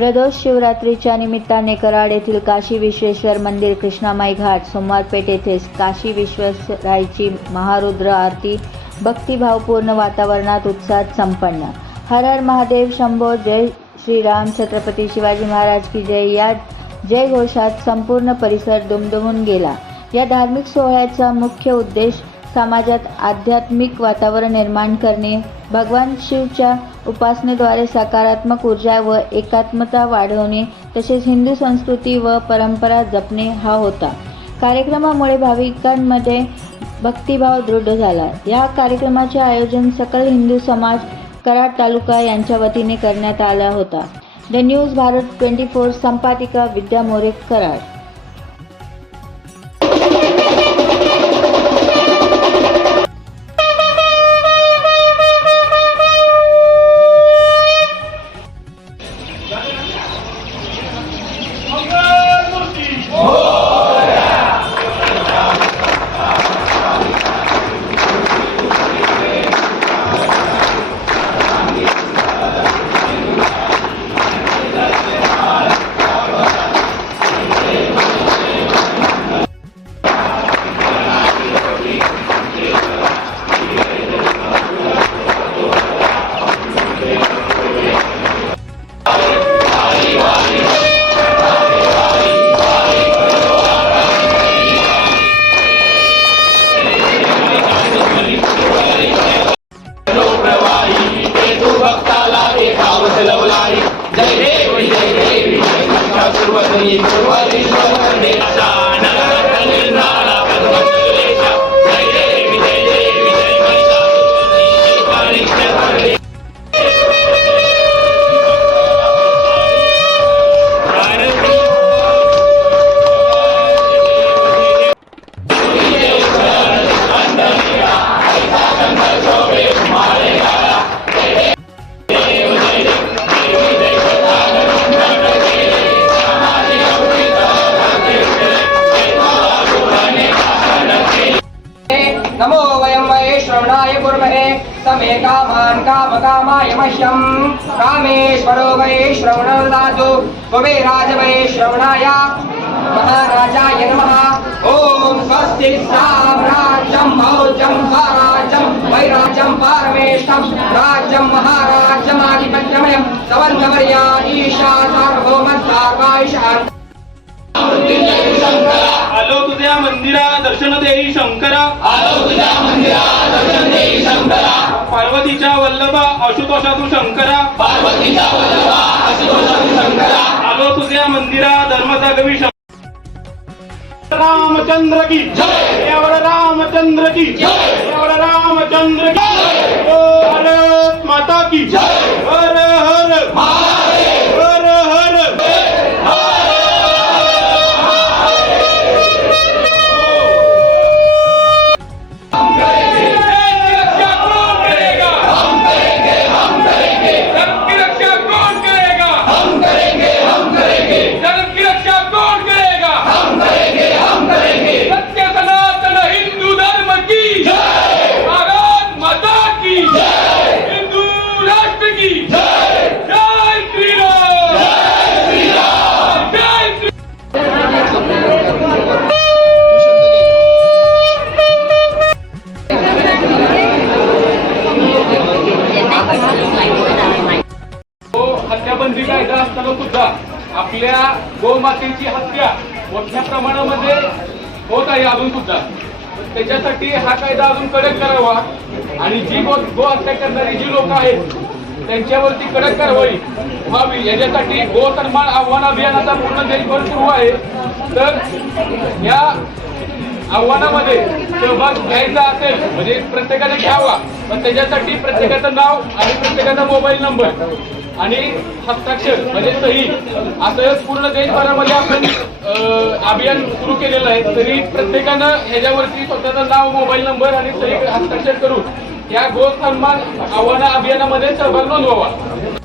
प्रदोष शिवरात्रीच्या निमित्ताने कराड येथील काशी विश्वेश्वर मंदिर कृष्णामाई घाट सोमवारपेठ येथे काशी विश्वेश्वराची महारुद्र आरती भक्तिभावपूर्ण वातावरणात उत्साहात संपन्न। हर हर महादेव शंभो, जय श्रीराम, छत्रपती शिवाजी महाराज की जय या जय घोषात संपूर्ण परिसर दुमदुमून गेला। या धार्मिक सोहळ्याचा मुख्य उद्देश समाजात आध्यात्मिक वातावरण निर्माण करणे, भगवान शिवच्या उपासनेद्वारे सकारात्मक ऊर्जा व एकात्मता वाढवणे तसेच हिंदू संस्कृती व परंपरा जपणे हा होता। कार्यक्रमामुळे भाविकांमध्ये भक्तिभाव दृढ झाला। या कार्यक्रमाचे आयोजन सकल हिंदू समाज कराड तालुका यांच्या वतीने करण्यात आला होता। द न्यूज भारत 24 संपादिका विद्या मोरे, कराड। नमो वयं वै श्रवणाय कुर्महे समे कामान् कामकामाय मह्यं कामेश्वरो वै श्रवणं ददातु कुबेराज वै श्रवणाय महाराजाय नमः। ओम स्वस्ति साम्राज्यं भौज्यं स्वराज्यं वैराज्यं पारमेष्ठं राज्यं महाराज्यमाधिपत्यमयं सवन्तवर्या ईशा सार्वभौमस्तार्वायुषान्। आलो तुझ्या मंदिरा दर्शन देई शंकरा, आलो तुझ्या मंदिरा दर्शन देई शंकरा, पार्वतीच्या वल्लभा आशुतोषा तू शंकरा, पार्वतीच्या वल्लभा आशुतोषा तू शंकरा, आलो तुझ्या मंदिरा धर्मचा कवी रामचंद्र की जय, एवढ रामचंद्र की जय, एवढ रामचंद्र की जय, ओ भारत माता की जय, हर हर महादेव, हर हर हत्याबंदी कायदा असताना सुद्धा आपल्या गोमातेची हत्या मोठ्या प्रमाणामध्ये होत आहे अजून सुद्धा। त्याच्यासाठी हा कायदा अजून कडक करावा आणि जी गो हत्या करणारी जी लोक आहेत त्यांच्यावरती कडक कारवाई व्हावी याच्यासाठी गो सन्मान आव्हान अभियानाचा पूर्ण देशभर सुरू आहे। तर या आव्हानामध्ये सहभाग घ्यायचा असेल म्हणजे प्रत्येकाने घ्यावा, पण त्याच्यासाठी प्रत्येकाचं नाव आणि प्रत्येकाचा मोबाईल नंबर आणि हस्ताक्षर म्हणजे सही असं पूर्ण देशभरामध्ये आपण अभियान सुरू केलेलं आहे। तरी प्रत्येकानं ह्याच्यावरती स्वतःचं नाव, मोबाईल नंबर आणि सही हस्ताक्षर करून या गो सन्मान आव्हान अभियानामध्ये सहभाग नोंदवावा।